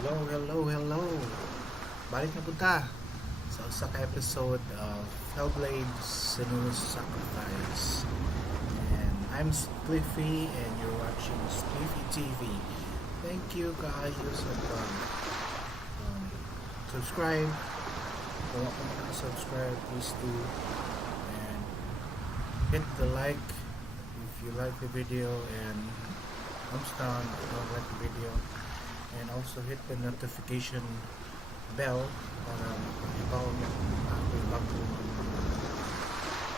Hello. Balik na punta sa usa ka episode of Hellblade Senua's Sacrifice. And I'm Spliffy and you're watching Spliffy TV. Thank you guys sa subscribe. Kung ako subscribe, please do. And hit the like if you like the video, and thumbs down if you don't like the video. And also hit the notification bell para mag-ibawag ng aking bagong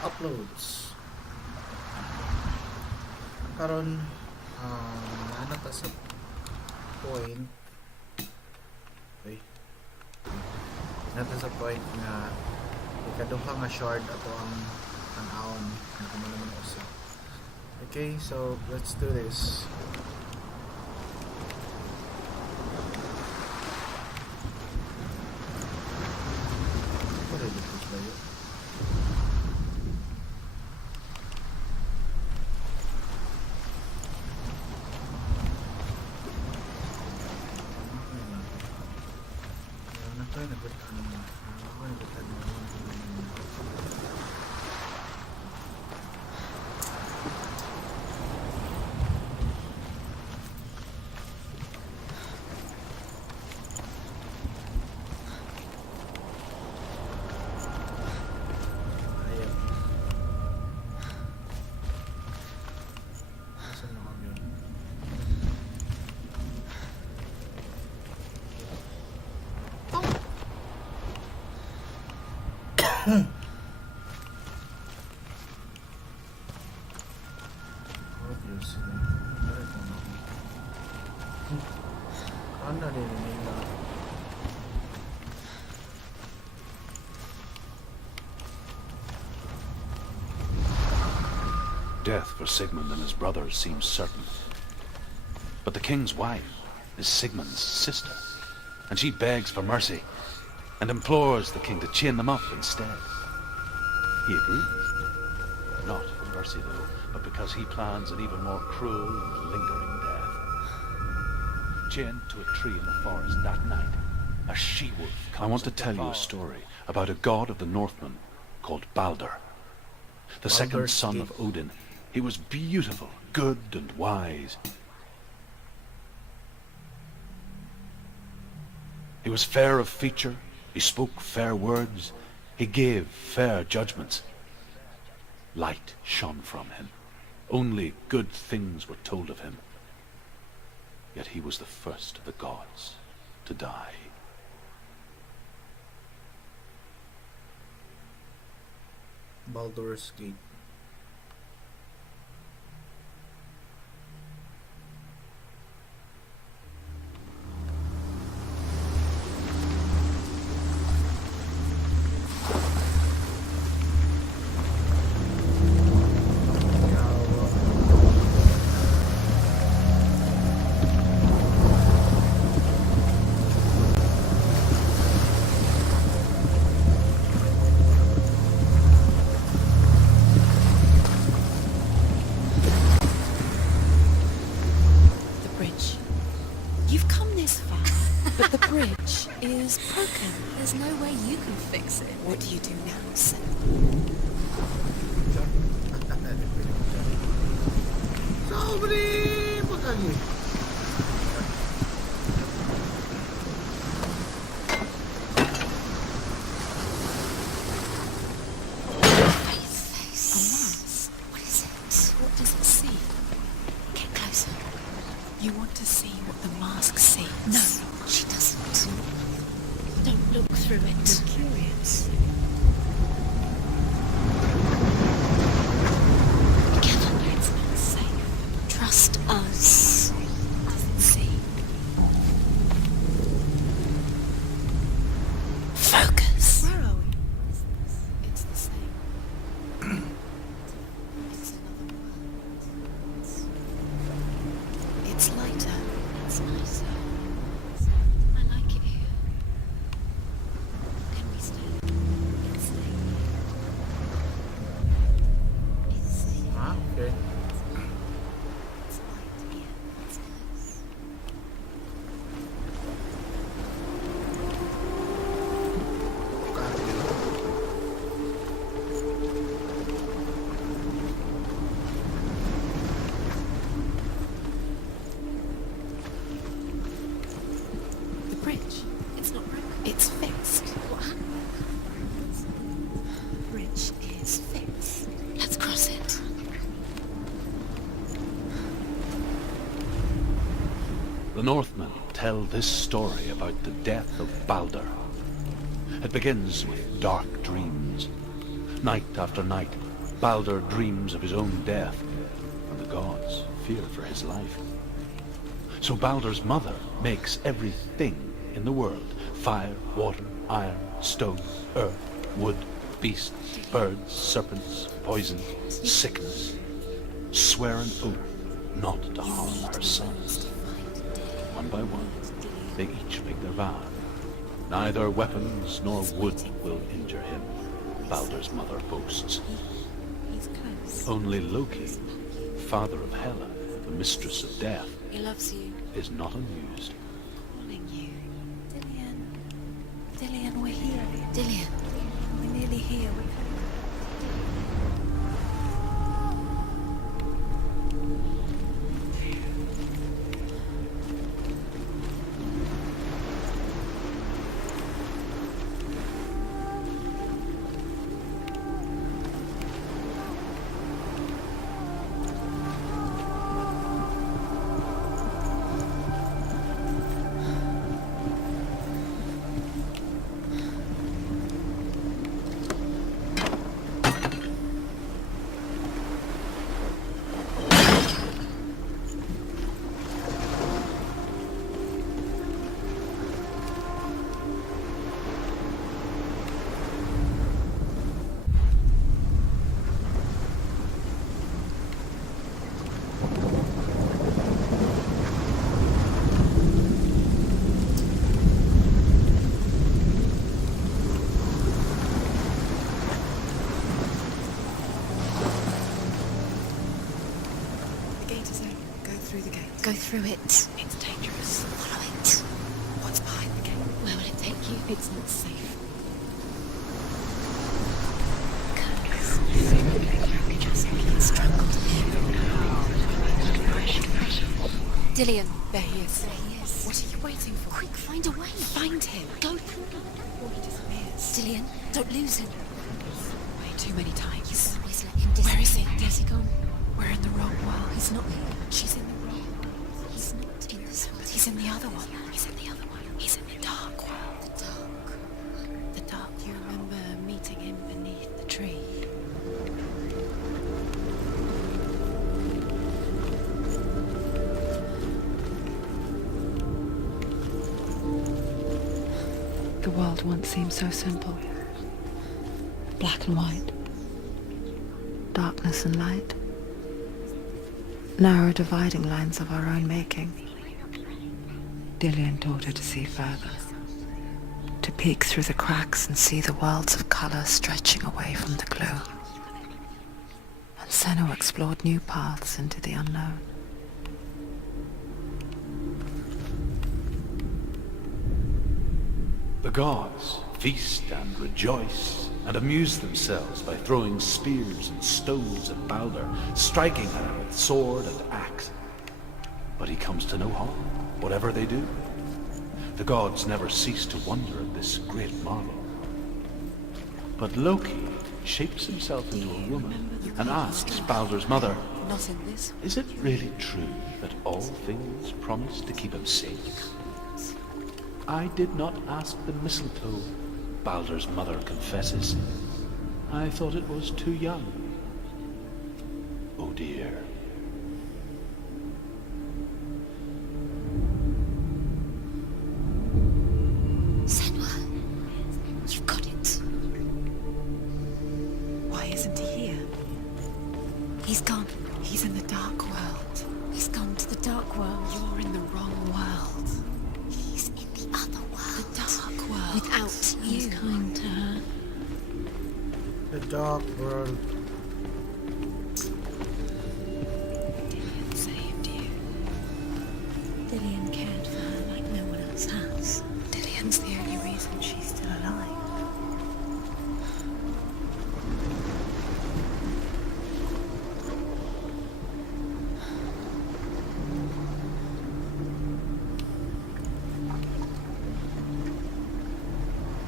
uploads. Karon ano ta sa point nata sa point nga ikaduha nga shard ato ang tanawon na kumanaman usa. Okay, so let's do this. Death for Sigmund and his brothers seems certain. But the king's wife is Sigmund's sister, and she begs for mercy and implores the king to chain them up instead. He agrees. Not for mercy, though, but because he plans an even more cruel and lingering death. Chained to a tree in the forest that night, a she-wolf comes. I want to tell you a story about a god of the Northmen called Balder. The second son of Odin. He was beautiful, good, and wise. He was fair of feature, he spoke fair words, he gave fair judgments. Light shone from him. Only good things were told of him. Yet he was the first of the gods to die. Baldur's Gate. Is broken. There's no way you can fix it. What do you do now, Senua? Alas, what is it? What does it see? Get closer. You want to see what the mask sees? No, she doesn't. Don't look through it. You're curious. Careful, it's not safe. Trust us. Doesn't see. Focus. Where are we? It's the same. It's another world. It's lighter. It's nicer. I like it here. Can we stay? Let's stay. It's safe. Okay. It's light here. It's nice. The Northmen tell this story about the death of Baldur. It begins with dark dreams. Night after night, Baldur dreams of his own death, and the gods fear for his life. So Baldur's mother makes everything in the world: fire, water, iron, stone, earth, wood, beasts, birds, serpents, poison, sickness, swear an oath not to harm her son. One by one, they each make their vow. Neither weapons nor wood will injure him, Baldur's mother boasts. He's close. Only Loki, father of Hela, the mistress of death, He loves you. is not amused. Calling you. Dillian. Dillian, we're here. Dillian. We're nearly here. We're coming. Go through it. It's dangerous. Follow it. What's behind the gate? Where will it take you? It's not safe. Just get strangled. Dillian. There he is. There he is. What are you waiting for? Quick, find a way. Find him. Go through the door before he disappears. Dillian, don't lose him. Way too many times. You always let him disappear. Where is he? Where's he gone? We're in the wrong world. He's not here. She's in the wrong world. He's not in this world. He's in the other one. He's in the other one. He's in the dark world. The dark. The dark. You remember meeting him beneath the tree? The world once seemed so simple. Black and white. Darkness and light. Narrow dividing lines of our own making. Dillian taught her to see further. To peek through the cracks and see the worlds of color stretching away from the glow. And Senua explored new paths into the unknown. The gods feast and rejoice and amuse themselves by throwing spears and stones at Baldur, striking at him with sword and axe. But he comes to no harm, whatever they do. The gods never cease to wonder at this great marvel. But Loki shapes himself into a woman and asks Baldur's mother, Not in this. is it really true that all things promise to keep him safe? I did not ask the mistletoe, Baldur's mother confesses. I thought it was too young. Oh dear. Senua, you've got it. Why isn't he here? He's gone. He's in the dark world. He's gone to the dark world. You're in the wrong world. He's in the other world. The dark world. Without you. He's kind to her. The dark world. Dillian saved you. Dillian cared for her like no one else has. Dillian's the only reason she's still alive.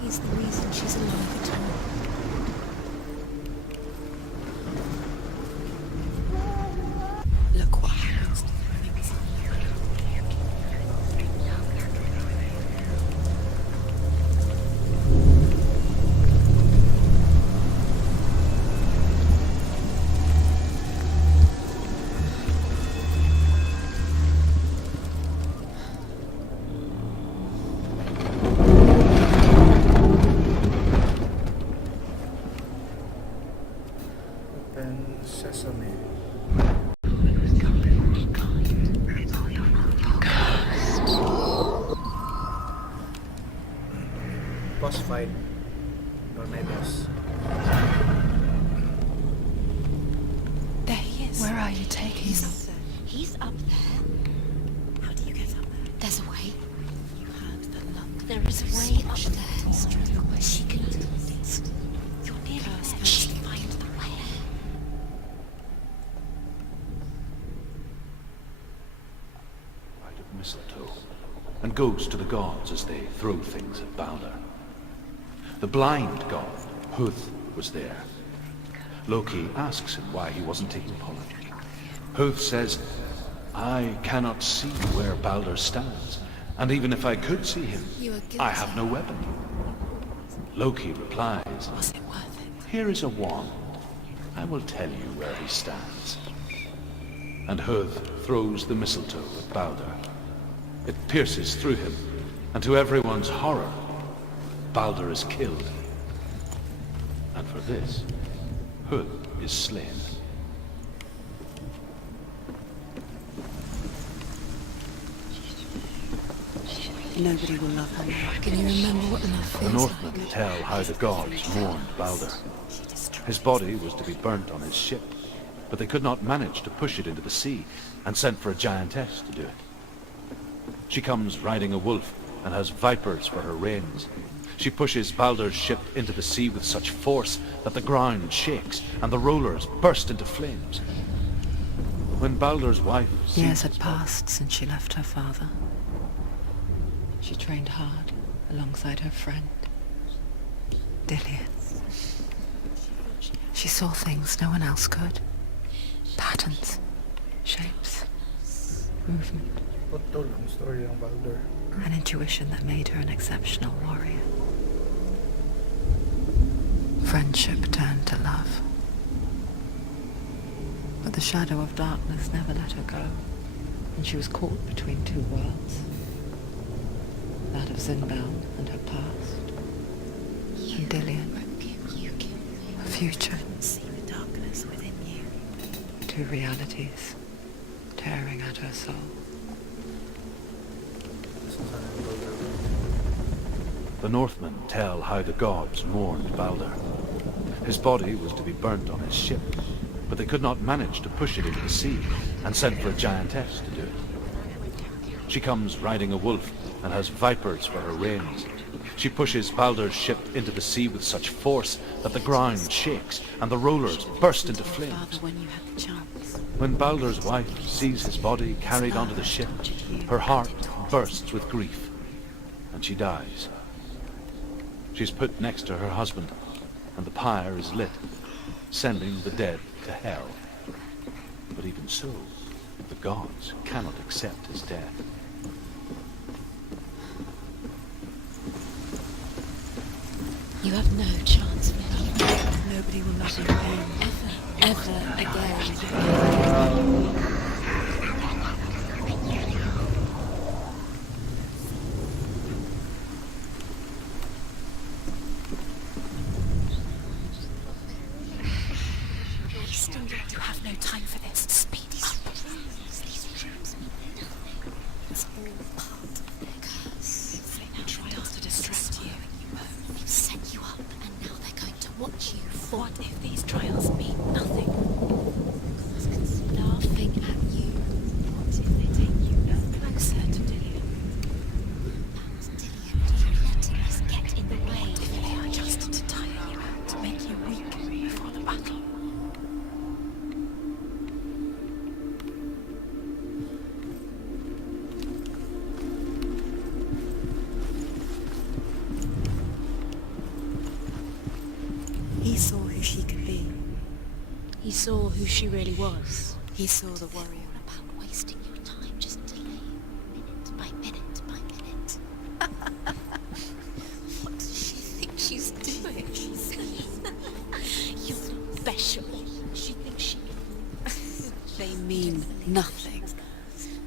He's the reason she's alive at all. Look what happens to the things. fight tornadoes. There he is. Where are you taking He's me? up there. He's up there. How do you get up there? There's a way. You have the luck. There is a way up there. Where she can do this. You're near there. She can find the way. Light of mistletoe, and goes to the gods as they throw things at Balder. The blind god, Huth, was there. Loki asks him why he wasn't taking pollen. Huth says, I cannot see where Balder stands, and even if I could see him, I have no weapon. Loki replies, Was it worth it? here is a wand. I will tell you where he stands. And Huth throws the mistletoe at Balder. It pierces through him, and to everyone's horror, Balder is killed. And for this, Huth is slain. Nobody will love her now. Can you remember what the love The feels Northmen like? tell how the gods mourned Balder. His body was to be burnt on his ship, but they could not manage to push it into the sea, and sent for a giantess to do it. She comes riding a wolf and has vipers for her reins. She pushes Balder's ship into the sea with such force that the ground shakes and the rollers burst into flames. When Balder's wife Years sees had passed since she left her father. She trained hard alongside her friend, Dillian. She saw things no one else could. Patterns, shapes, movement. Putol ang story ng Baldur. An intuition that made her an exceptional warrior. Friendship turned to love. But the shadow of darkness never let her go, and she was caught between two worlds. That of Zinbel and her past, and Dillian, her future. See the darkness within you. Two realities tearing at her soul. The Northmen tell how the gods mourned Balder. His body was to be burnt on his ship, but they could not manage to push it into the sea, and sent for a giantess to do it. She comes riding a wolf and has vipers for her reins. She pushes Balder's ship into the sea with such force that the ground shakes and the rollers burst into flames. Father, when you had the chance. When Balder's wife sees his body carried onto the ship, her heart bursts with grief, and she dies. She's put next to her husband, and the pyre is lit, sending the dead to hell. But even so, the gods cannot accept his death. You have no chance, Vicky. Nobody will love you again. Ever again. You have no time for this. Speed up. It's all part of their curse. They tried to distract you. They've set you up, and now they're going to watch you. What if these trials mean nothing? Laughing at you. What if they take you no closer to Dillian? Dillian, letting us get in the way. If they are just to tire you out, to make you weak before the battle. He saw who she could be. He saw who she really was. He saw the warrior. About wasting your time, just delay minute by minute by minute. What does she think she's doing? You're special. She thinks she... They mean nothing.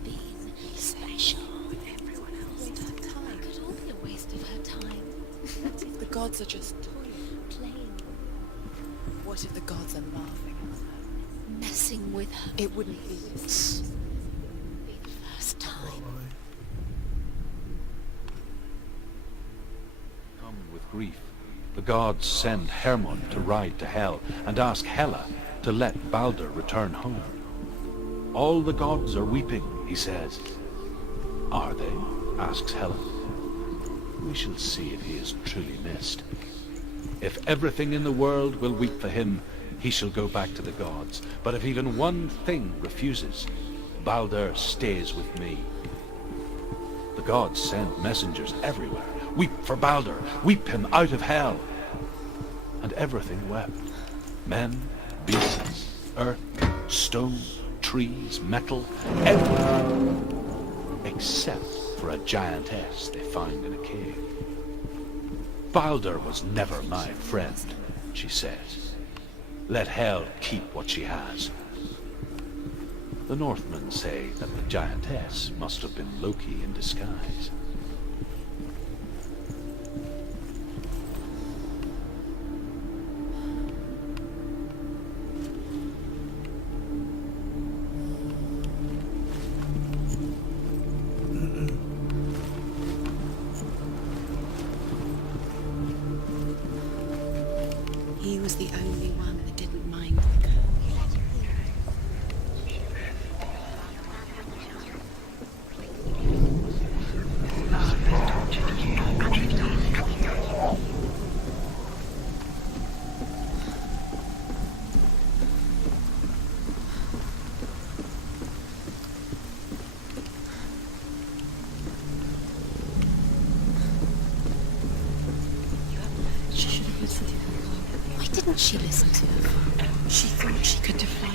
Being special with everyone else. Waste of time. It could all be a waste of her time. What if The gods are just toying, playing, What if the gods are laughing at her? messing with her? It wouldn't be this. Be the first time. Come with grief, the gods send Hermod to ride to Hell and ask Hela to let Balder return home. All the gods are weeping, he says. Are they? Asks Hela. We shall see if he is truly missed. If everything in the world will weep for him, he shall go back to the gods. But if even one thing refuses, Balder stays with me. The gods send messengers everywhere. Weep for Balder, weep him out of Hell. And everything wept. Men, beasts, earth, stone, trees, metal, everything. Except for a giantess they find in a cave. Balder was never my friend, she says. Let Hel keep what she has. The Northmen say that the giantess must have been Loki in disguise. He was the only one that didn't mind the girl. She should have listened to her. Why didn't she listen to her? She thought she could defy her.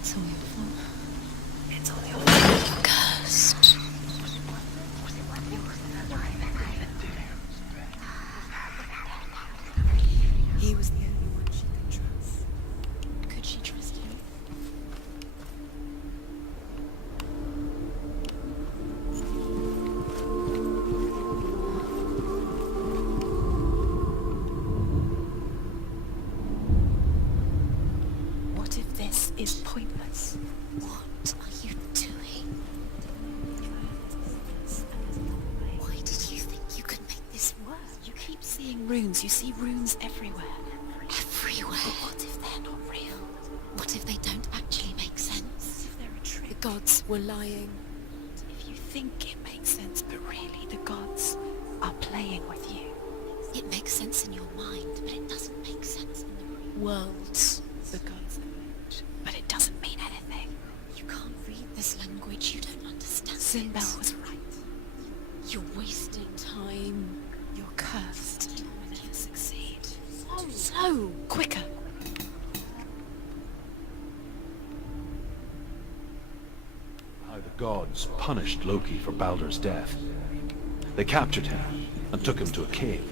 It's all your fault. It's all your fault. Cursed. He was the only one she could trust. Could she trust him? What if this is pointless? What are you doing? Why did you think you could make this work? You keep seeing runes. You see runes everywhere. Everywhere? But what if they're not real? What if they don't actually make sense? If they're a trick? The gods were lying. If you think it makes sense, but really the gods are playing with you. It makes sense in your mind, but it doesn't make sense in the real world. The gods are made, but it doesn't mean anything. You can't read this language. You don't understand. Sinbel was right. You're wasting time. You're cursed. You'll never succeed. So, quicker. How the gods punished Loki for Balder's death. They captured him and took him to a cave.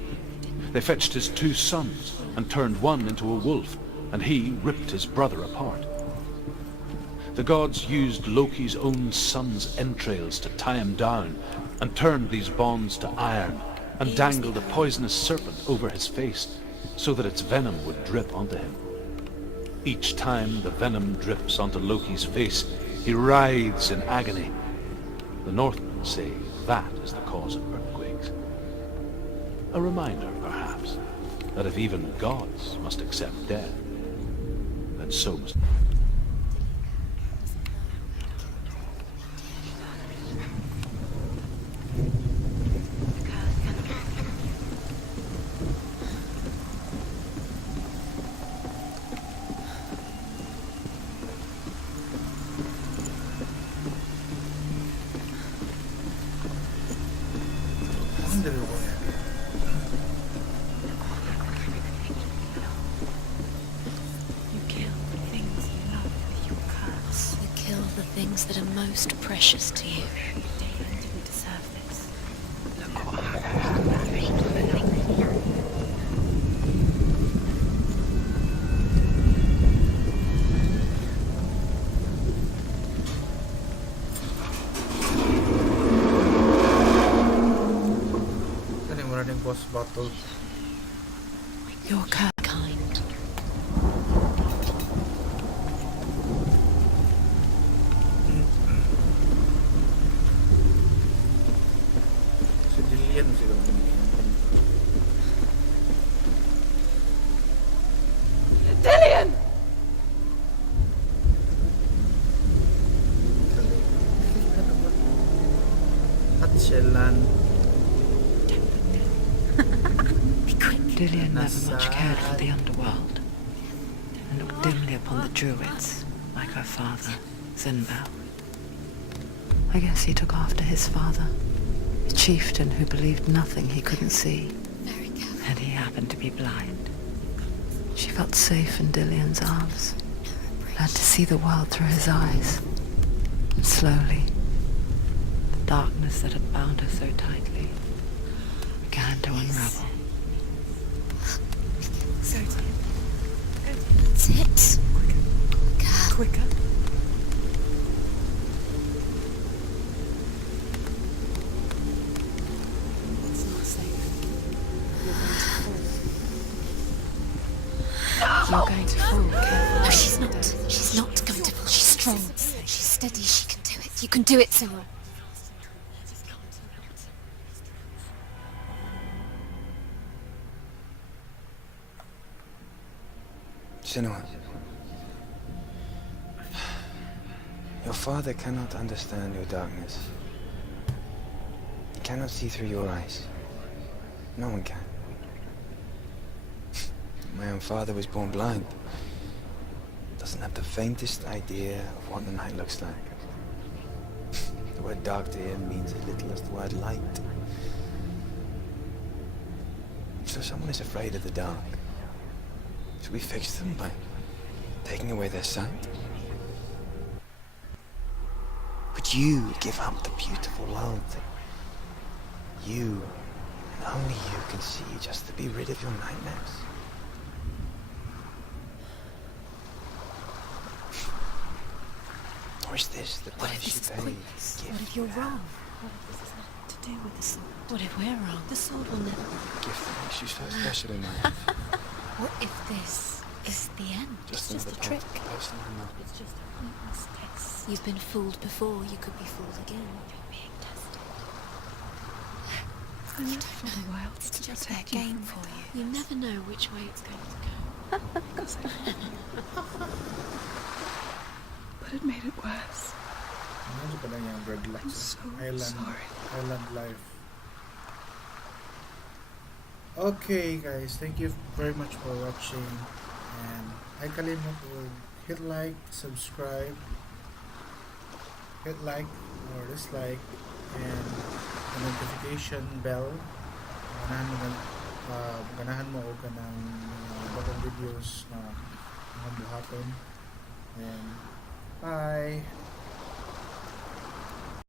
They fetched his 2 sons and turned one into a wolf, and he ripped his brother apart. The gods used Loki's own son's entrails to tie him down and turned these bonds to iron and dangled a poisonous serpent over his face so that its venom would drip onto him. Each time the venom drips onto Loki's face, he writhes in agony. The Northmen say that is the cause of earthquakes. A reminder, perhaps, that if even gods must accept death, then so must... Underwear. You kill the things you love with your curse. You kill the things that are most precious to you. Daemon didn't deserve this. Look what happened. boss battle. Your Kind. Si Dillian siguro. Dillian! At Shelan. Dillian never much cared for the underworld, and looked dimly upon the druids, like her father, Zinbao. I guess he took after his father, a chieftain who believed nothing he couldn't see, Very careful. and he happened to be blind. She felt safe in Dillian's arms, learned to see the world through his eyes, and slowly, the darkness that had bound her so tightly began to unravel. That's it. Quicker. It's not safe. You're going to fall. Careful. No, she's not. She's not going to fall. She's strong. She's steady. She can do it. You can do it, Senua. Senua, your father cannot understand your darkness. He cannot see through your eyes. No one can. My own father was born blind. Doesn't have the faintest idea of what the night looks like. The word dark to him means as little as the word light. So someone is afraid of the dark. Should we fix them by taking away their sight? Would you give up the beautiful world that you, and only you, can see just to be rid of your nightmares? Or is this the What if price this is you pay? pointless? What if you're wrong? What if this has nothing to do with the sword? What if we're wrong? The sword will never... Gift that makes you so special in my life. What if this is the end? Just It's just another a trick. part of the person I know. It's just a pointless test. You've been fooled before. You could be fooled again. You're being tested. You don't know. It's just a game for you. You never know which way it's going to go. But it made it worse. Ano pa lang yung dreadlocks? So Island, sorry. Island life. Okay guys, thank you very much for watching, and ay kalimot to hit like, subscribe, hit like or dislike, and the notification bell. Ganahan mo o ganang bagong videos na mga buhaton. And bye.